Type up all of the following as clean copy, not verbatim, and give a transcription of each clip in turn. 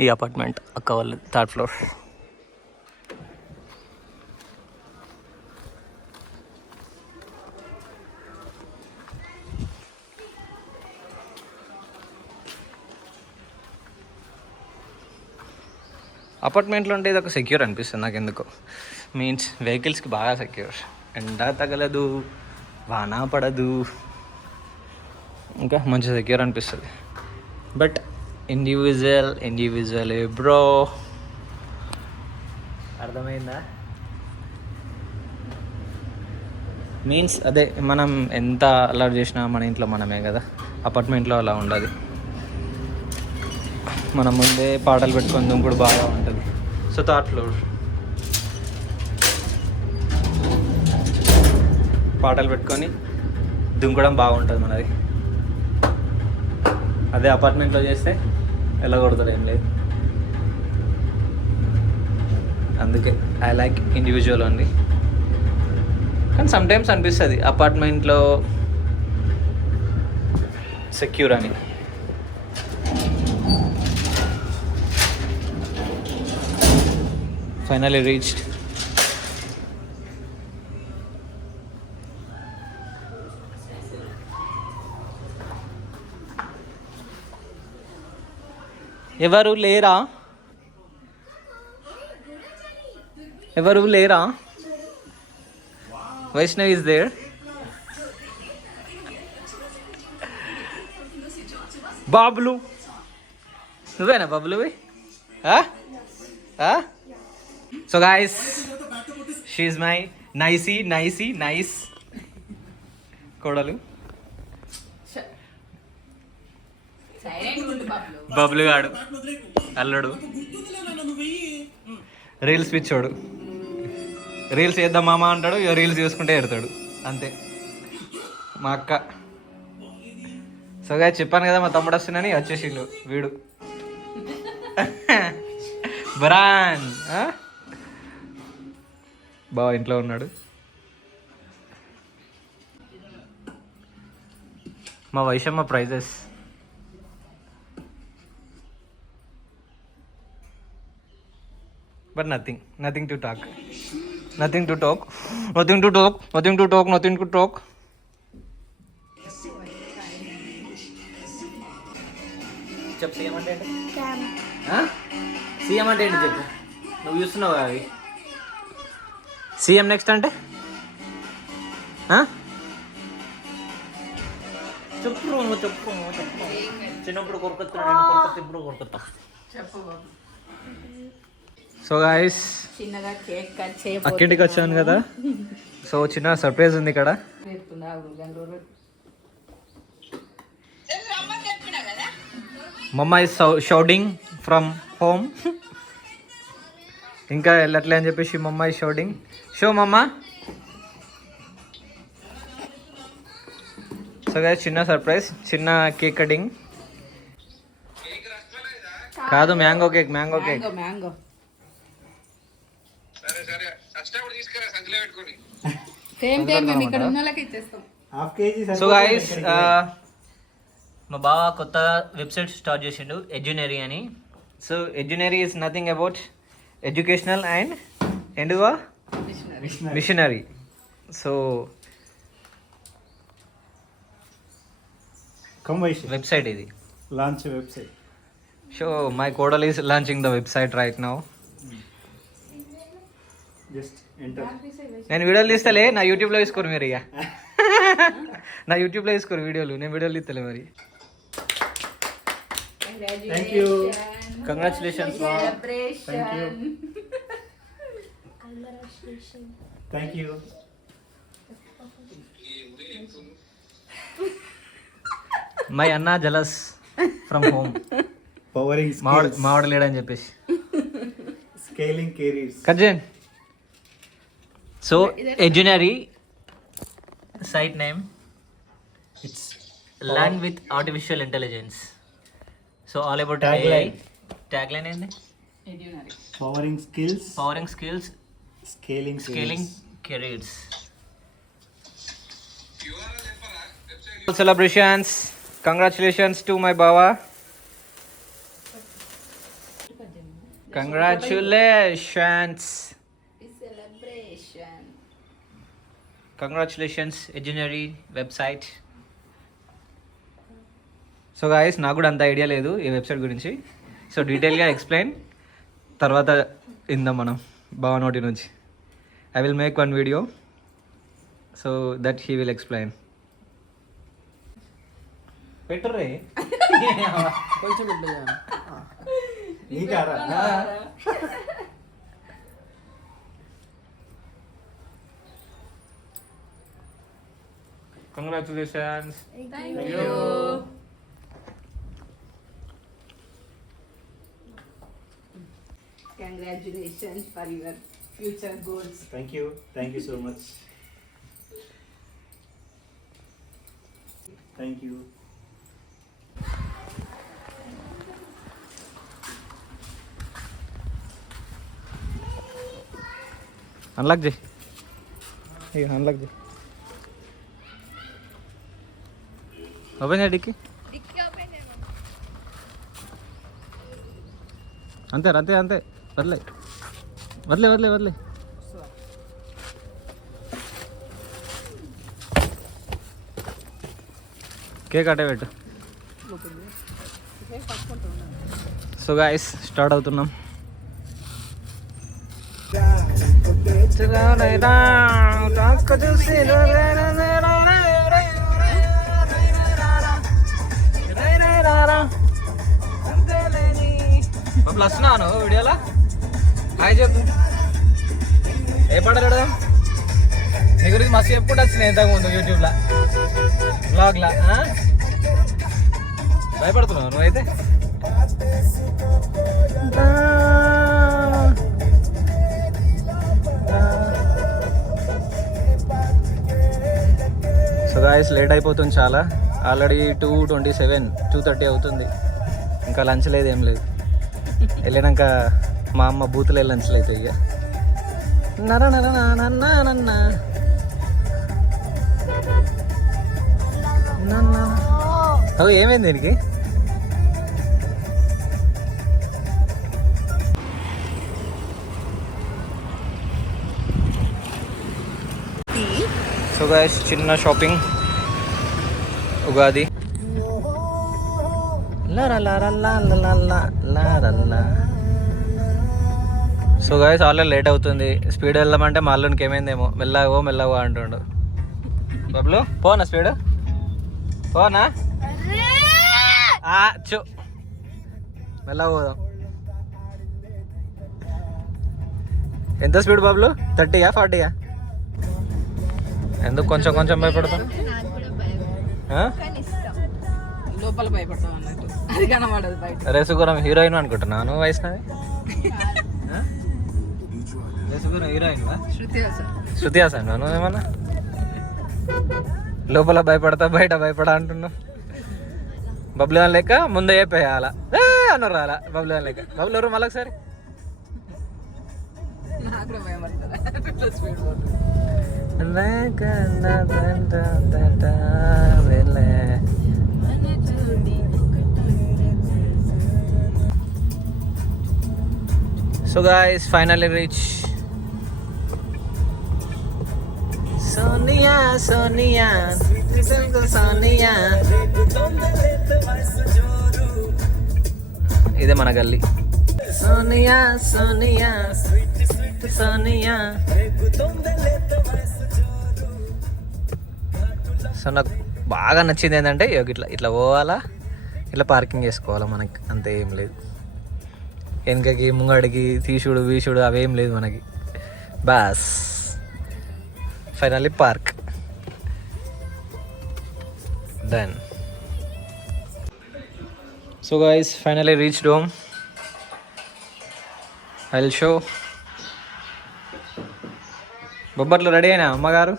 ఈ అపార్ట్మెంట్ అక్క వాళ్ళు 3rd ఫ్లోర్. అపార్ట్మెంట్లో ఉంటే ఇది ఒక సెక్యూర్ అనిపిస్తుంది నాకు ఎందుకో. మీన్స్ వెహికల్స్కి బాగా సెక్యూర్, ఎండ తగలదు, వాన పడదు, ఇంకా మంచి సెక్యూర్ అనిపిస్తుంది. బట్ ఇండివిజువల్ బ్రో, అర్థమైందా? మీన్స్ అదే, మనం ఎంత అలర్ట్ చేసినా మన ఇంట్లో మనమే కదా, అపార్ట్మెంట్లో అలా ఉండదు. మనం ముందే పాటలు పెట్టుకొని దుంకుడు బాగా ఉంటుంది. సో 3rd ఫ్లోర్ పాటలు పెట్టుకొని దుంకడం బాగుంటుంది మనది. అదే అపార్ట్మెంట్లో చేస్తే ఎలా కొడతాడు ఏం లేదు. అందుకే ఐ లైక్ ఇండివిజువల్ ఓన్లీ. కానీ సమ్టైమ్స్ అనిపిస్తుంది అపార్ట్మెంట్లో సెక్యూర్ అని. Finally reached. ఎవరు లేరా? Vaishnav is there. బాబులు, నువ్వేనా Babulu? So guys, she is my nice కోడలు. బబ్లు గాడు అల్లుడు, రీల్స్ పిచ్చోడు. రీల్స్ చేద్దాం మామ అంటాడు, ఇక రీల్స్ చూసుకుంటే ఎడతాడు అంతే మా అక్క. సో గాయస్, చెప్పాను కదా మా తమ్ముడు వస్తున్నాని, వచ్చేసిండు వీడు బరాన్. బావ ఇంట్లో ఉన్నాడు. మా వైషమ్మ ప్రైజెస్. But nothing to talk. చెప్పు, సీఎం అంటే ఏంటి? సీఎం అంటే ఏంటి చెప్పు, నువ్వు చూస్తున్నావు అవి. సీఎం నెక్స్ట్ అంటే చెప్పు. చిన్నప్పుడు కొరకొత్తా, ఇప్పుడు కొరకొత్తా. సో గాయస్, అక్కింటికి వచ్చాను కదా, సో చిన్న సర్ప్రైజ్ ఉంది ఇక్కడ. మమ్మ ఇస్ షౌటింగ్ ఫ్రమ్ హోమ్. ఇంకా వెళ్ళట్లే అని చెప్పేసి మమ్మ ఇస్ షౌటింగ్. షో మమ్మ. సో గాయస్, చిన్న సర్ప్రైజ్, చిన్న కేక్ కటింగ్. కాదు, మ్యాంగో కేక్. సో గాయస్, మా బావ కొత్త వెబ్సైట్ స్టార్ట్ చేసిండు, ఎడ్యునరీ అని. So Edunary is nothing about educational and ఏంటివా మిషనరీ. సో వెబ్సైట్ ఇది, లాంచ్ వెబ్సైట్. సో మై కోడల్ is launching the website right now. నేను వీడియోలు తీస్తలే, నా యూట్యూబ్లో తీసుకోరు మీరు. ఇక నా యూట్యూబ్లో తీసుకోరు వీడియోలు, నేను వీడియోలు తీస్తలే మరి. కంగ్రాచులేషన్స్. Thank you. మై అన్నా జలస్ ఫ్రమ్ హోమ్. పవరింగ్ మావాడు లేడని చెప్పేసి scaling careers. Cousin. So Edunary site name, it's land with artificial intelligence. So all about AI. Tagline ఏంది? Powering skills scaling careers. Celebrations, congratulations to my Baba. Congratulations celebration. Congratulations Edunary website. So guys నాకు కూడా అంత idea లేదు ఈ website గురించి. So డీటెయిల్గా explain తర్వాత ఇందాం మనం బావ నోటి నుంచి. I will make one video so that he will explain. పెట్టరే కొంచెం ఇట్లా నీకారా congratulations. Thank you. Congratulations for your future goals. Thank you so much. Thank you. Unlock చేయి, ఇక అన్లాక్ చేయి. ఓపెన్ చేయి డిక్కి. అంతే అంతే అంతే వదిలే వదిలే వదిలే వదిలే. కేక్ అటే పెట్టు. సో గాయస్ స్టార్ట్ అవుతున్నాం. బాబులు వస్తున్నాను వీడియోలో. హాయ్ చెప్పు. ఏ పడలేదా నీ గురించి మస్తు చెప్పుకుంటూ వచ్చినాయి ఇంతకుముందు యూట్యూబ్లో బ్లాగ్లా. భయపడుతున్నావు నువ్వైతే. సో గాయస్ లేట్ అయిపోతుంది చాలా. ఆల్రెడీ 2:27 2:30 అవుతుంది. ఇంకా లంచ్ లేదు ఏం లేదు. వెళ్ళినాక మా అమ్మ బూతులే లంచ్లు అవుతాయి ఇక. నర నర నన్న నన్న ఓ ఏమైంది దీనికి? సో గాయస్ చిన్న shopping Ugadi. So guys already late అవుతుంది. స్పీడ్ వెళ్ళమంటే మా అల్లునికి ఏమైందేమో మెల్లగో మెల్లగో అంటుండు. బబ్లు పోనా స్పీడ్ పోనా చూ మెల్లగా పోదాం. ఎంత స్పీడ్ బబ్లు? 30యా 40యా? ఎందుకు కొంచెం కొంచెం భయపడతాం? లోపల భయపడతాం అన్నట్టు, అది కనబడదు బయట. రేసుగురం హీరోయిన్ అనుకుంటున్నాను వైష్ణవి. రేసుగురం హీరోయిన్ శృతి హాసన్ నువ్వేమన్నా లోపల భయపడతా బయట భయపడా అంటున్నావు. బబ్లు అని లెక్క ముందే చెప్పేయాల అన్నారు రాలా బబ్లు అని లెక్క. బబ్లు ఎవరు మళ్ళీ ఒకసారి నాకు కూడా భయం పడతారా స్పీడ్ పోతుంది. So guys, finally reach Sonia, Sonia, Sonia. ఇదే మన గల్లీ. సోనియా సోనియా సోనియా. సో నాకు బాగా నచ్చింది ఏంటంటే ఇట్లా ఇట్లా పోవాలా, ఇట్లా పార్కింగ్ చేసుకోవాలా. మనకి అంతే ఏం లేదు. వెనకకి ముంగడికి తీసుడు వీసుడు అవేం లేదు మనకి. Boss finally park done. So guys finally reached home. I will show. బొబ్బట్లు రెడీ అయినా అమ్మగారు?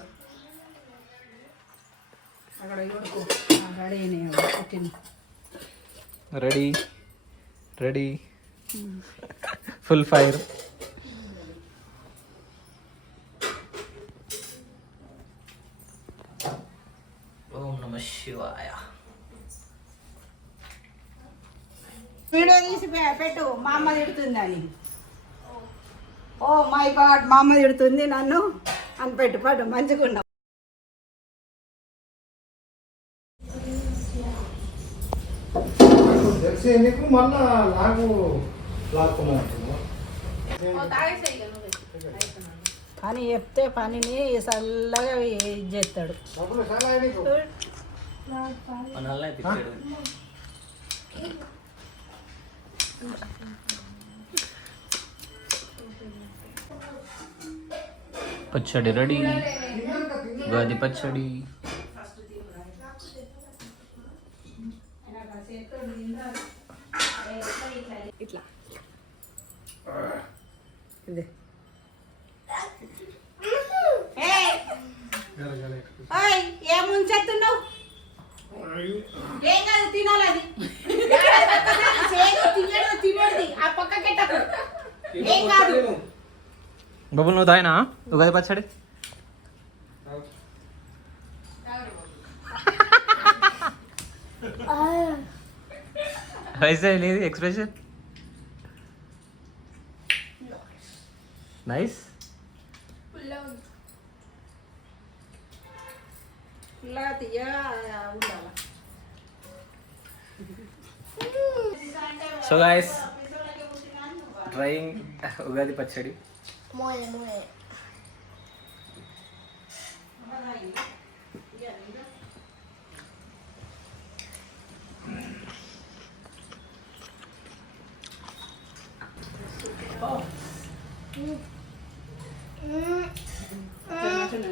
Ready ready full fire. ఓం నమ శివాయ. వీడియో తీసి పెట్టు, మా అమ్మ తిడుతుందని. ఓ మై గాడ్ మా అమ్మ తిడుతుంది నన్ను అని పెట్టుపాటు మంచిగుండ. తెలిసి నీకు మళ్ళా నాకు లాక్కున్నాను. పని చెప్తే పనిని చల్లగా ఇది చేస్తాడు. డబ్బులు చాలా నీకు. మన అల్లనే తిట్టాడు. పచ్చడి రెడీ, ఉగాది పచ్చడి. ఇట్లా ఇదే ఏం ముంచెత్తున్నావు? ఏం కాదు తినాలి అది తినేది ఆ పక్కకెట్టకు. ఏం కాదు. బొబ్బులు నువ్వు తాగినా ఉగాది పచ్చడి? వయసు లేదు ఎక్స్ప్రెషన్ నైస్. పుల్లగా తీయగా ఉండాలి. సో గాయస్ ట్రైయింగ్ ఉగాది పచ్చడి.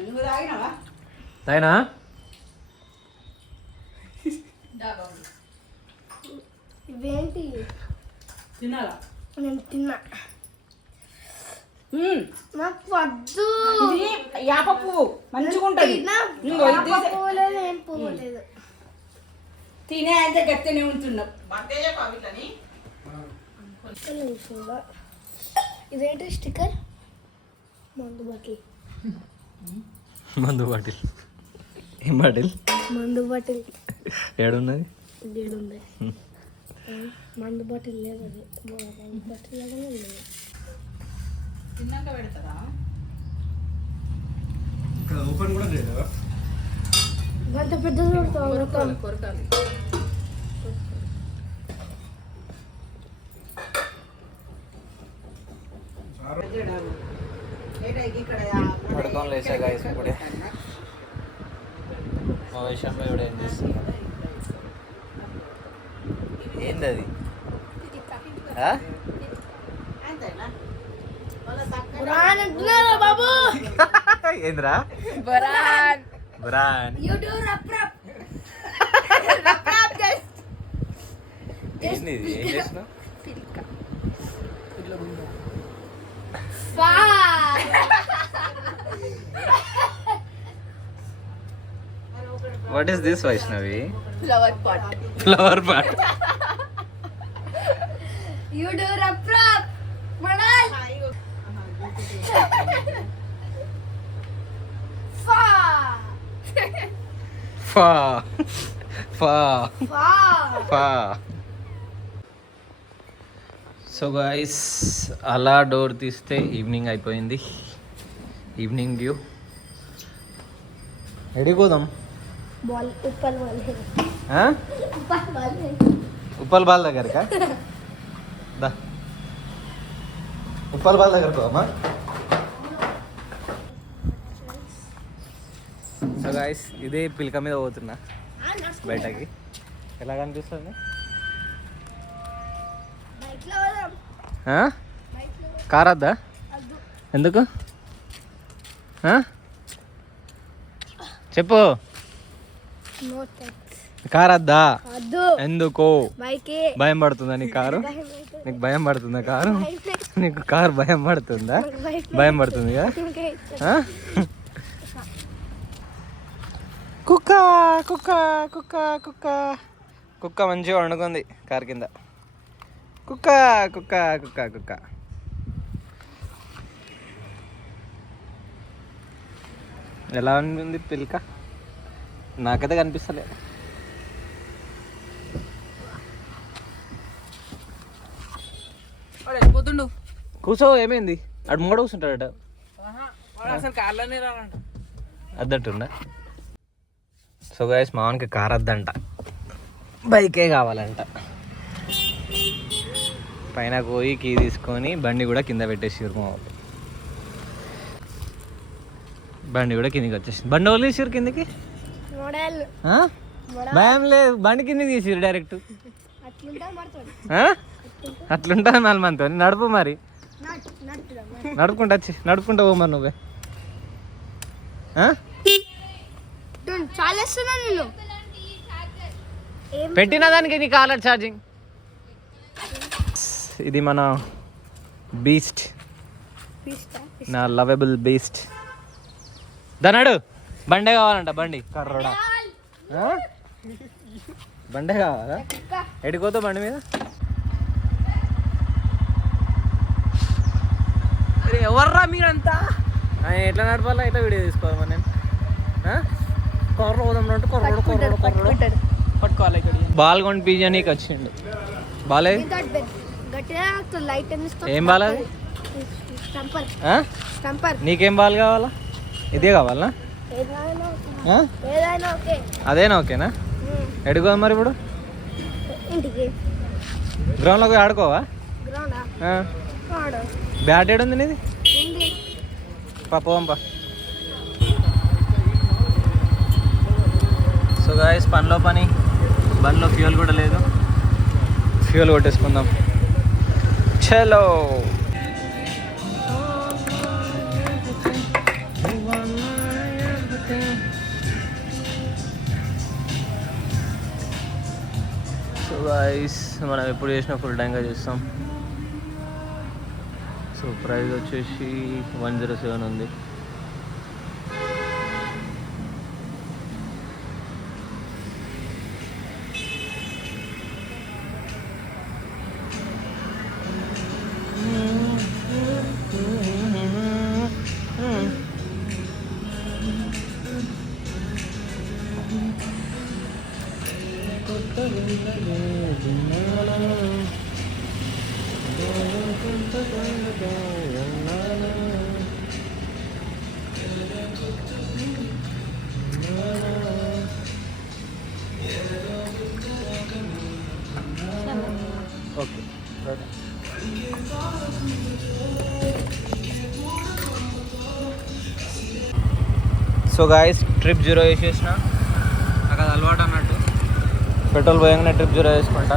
నువ్వు తాగినావా? తాగినా? ఇవేంటి? తినాలా? నేను తిన్నా. నాకు వద్దు. ఇది యాప పువ్వు మంచిగా ఉంటుంది. పోలేదు, ఏం పోలేదు. తినే అయితే గట్టినే ఉంటున్నావు. ఇదేంటి స్టిక్కర్? మందు బాటిల్. మందు బాటిల్. ఏం బాటిల్? మందు బాటిల్ ఏడున్నది? ఉంది. మందు బాటిల్ లేదు, అది మందు బాటిల్ లాగానే లేదు. తిన్నాక పెడతారా? ఇక్కడ ఓపెన్ కూడా లేదు. అంత పెద్దది పెడతావు. కొరకాలి. పడుకొని లేచా గాయస్ ఇప్పుడే. మా విషయంలో ఇప్పుడు ఏం చేస్తున్నా? ఏంది అది? బాబు ఏంద్రా? బరాన్. బ్రాన్. ఏంది ఇది? ఏం చేస్తున్నావు? What is this Vaishnavi? Flower pot. Flower pot. You do rap rap. Manal. Fa. ఫా ఫా Fa. ఫా. సో గాయస్ అలా డోర్ తీస్తే ఈవినింగ్ అయిపోయింది. Evening view. ఎడిపోదాం? Ball uppal wale. Uppal wale. Uppal ball దగ్గరకా? దా ఉప్పల్ బాల్ దగ్గరకు అమ్మా. సో గాయస్ ఇదే పిలక మీద పోతున్నా బయటకి. ఎలా కనిపిస్తుంది? Bike lo varam. కార్ వద్దా? Addu. ఎందుకు? చెప్పు. No thanks. కార్ వద్దా? Addu. ఎందుకు? Bike. భయం పడుతుందా నీ కారు? నీకు భయం పడుతుందా కారు? నీకు కారు భయం పడుతుందా? భయం పడుతుంది కదా? కుక్క కుక్క కుక్క కుక్క కుక్క మంచిగా వండుకుంది కారు కింద. కుక్క కుక్క కుక్క కుక్క. ఎలా ఉంది పిల్క? నాకైతే కనిపిస్తలే. వెళ్ళిపోతుండు. కూర్చో. ఏమైంది? అటు మూడ కూర్చుంటాడట అసలు కార్లోనే రాలంట. అద్దట్టుండ. సో గైస్ మామూలుగా కార్ వద్దంట, బైకే కావాలంట. పైన పోయి కీ తీసుకొని బండి కూడా కింద పెట్టేసారు మా వాళ్ళు. బండి కూడా కిందికి వచ్చేసింది. బండి వాళ్ళు వేసారు కిందికి, ఆ? భయం లేదు, బండి కింద తీసిరు డైరెక్ట్. అట్లుంటుంది మళ్ళీ మనతో. నడుపు మరి, నడుపుకుంటా పో మరి నువ్వే. పెట్టిన దానికి నీ కాలర్ ఛార్జింగ్. ఇది మన బీస్ట్, నా లవబుల్ బీస్ట్. దానాడు బండే కావాలంట, బండి కర్రోడా. బండే కావాలా? ఎడిపోతా బండి మీద. ఎవర్రా మీరంతా? ఎట్లా నడపాలా, ఎట్లా వీడియో తీసుకోవాలి మరి నేను? కొర్ర పోదాం అంటే కొర్రోడు పట్టుకోవాలి. ఇక్కడ బాల్ కొని పీజా నీకు వచ్చిండు. బాలే ఏం బాల్ అది? నీకేం బాల్ కావాలా? ఇదే కావాలా? అదేనా? ఓకేనా? ఎడుకోదా మరి ఇప్పుడు? గ్రౌండ్లో పోయి ఆడుకోవా? బ్యాట్ ఏడుంది నీది? పోంపా. సో గాయస్ పనిలో పని, బండిలో ఫ్యూయల్ కూడా లేదు. ఫ్యూయల్ కొట్టేసుకుందాం. చలో. సో గాయస్ మనం ఎప్పుడు చేసినా ఫుల్ టైంగా చేస్తాం. సో ప్రైస్ వచ్చేసి 107 ఉంది. ఓకే. సో గాయస్ ట్రిప్ 0 వేసేసిన. నాకు అది అలవాటు అన్నట్టు, పెట్రోల్ పోయంగానే ట్రిప్ 0 వేసుకుంటా.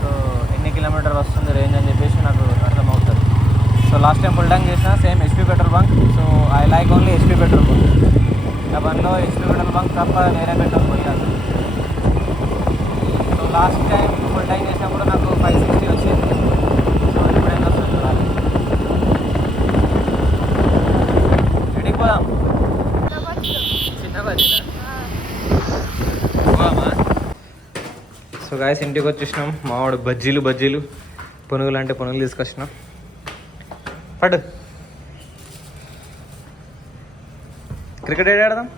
సో ఎన్ని కిలోమీటర్ వస్తుంది రేంజ్ అని చెప్పేసి నాకు అర్థమవుతుంది. So last time full tank చేసిన same HP petrol bunk. So I like only HP petrol bunk. నా బండిలో హెచ్పి పెట్రోల్ బంక్ తప్ప వేరే పెట్రోల్ పోయాను. So last time full tank చేసినప్పుడు నాకు 560 వచ్చింది. సో ఇప్పుడు ఎంత వస్తుంది చూడాలి. ఎడికి పోదాం? చిన్నగా సో గాయస్ ఇంటికి వచ్చేసినాం. మావాడు బజ్జీలు పునుగులు అంటే పునుగులు తీసుకొచ్చినాం. పడు. క్రికెట్ ఏడు ఆడదాం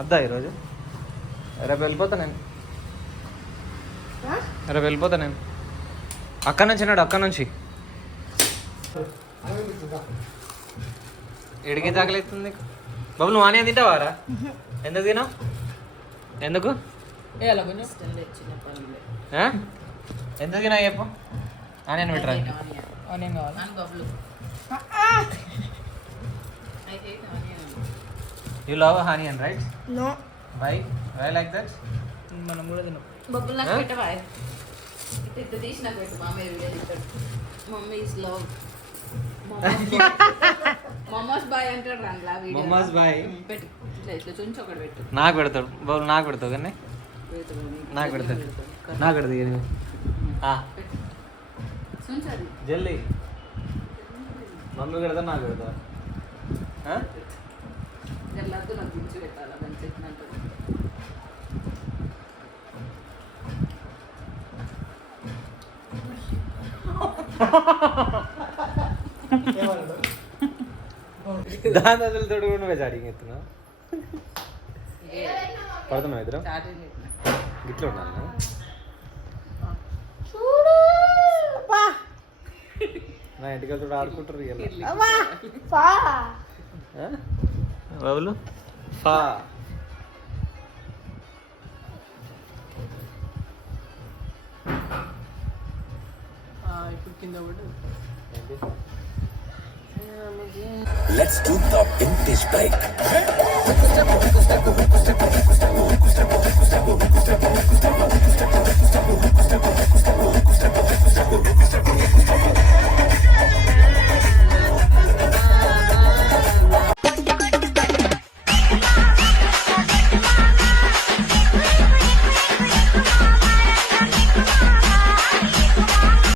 అద్దా ఈరోజు? రేపు వెళ్ళిపోతా నేను. అక్కడ నుంచి నాడు, అక్కడ నుంచి ఎడికి తాకలేస్తుంది బాబు. నువ్వు ఆనియన్ తింటావారా? ఎందుకు తినావు? ఎందుకు ఎందుకు తినా చెప్పు. ఆనియన్ పెట్టరా? ఆనియన్ కావాలా? You love onion right? No. Why like that? మనం కూడా తిన్నాం. బొబ్బులు నాకు పెట్టవా? ఇట్లా తీసి నాకు పెట్టు. మామయ్య వీడియో తింటాడు. Mummy is love. Mamma's boy అంటాడు రా వీడియో. మమ్మస్ బాయ్ పెట్టు. ఇట్లా చుంచి ఒకటి పెట్టు. నాకు పెడతాడు బాబు. నాకు పెడతావు కానీ నాకు పెడతాడు. నాకు పెడతాడు చుంచది జల్దీ. మమ్మీ పెడతా, నాకు పెడతా. జల్లద్దు నాకు చుంచి పెట్టాలి. దాన్ని చెప్పినట్టు దాని అసలు తోడు కూడా నువ్వే చాటింగ్ ఎత్తున్నావు. పడుతున్నావు ఇద్దరు గిట్ల ఉండాలి. పా నా ఇంటికి వెళ్తాడు ఆడుకుంటారు ఇలా అమ్మా పా బాబులు ఫా ఇప్పుడు కింద పడు. Let's do the vintage bike.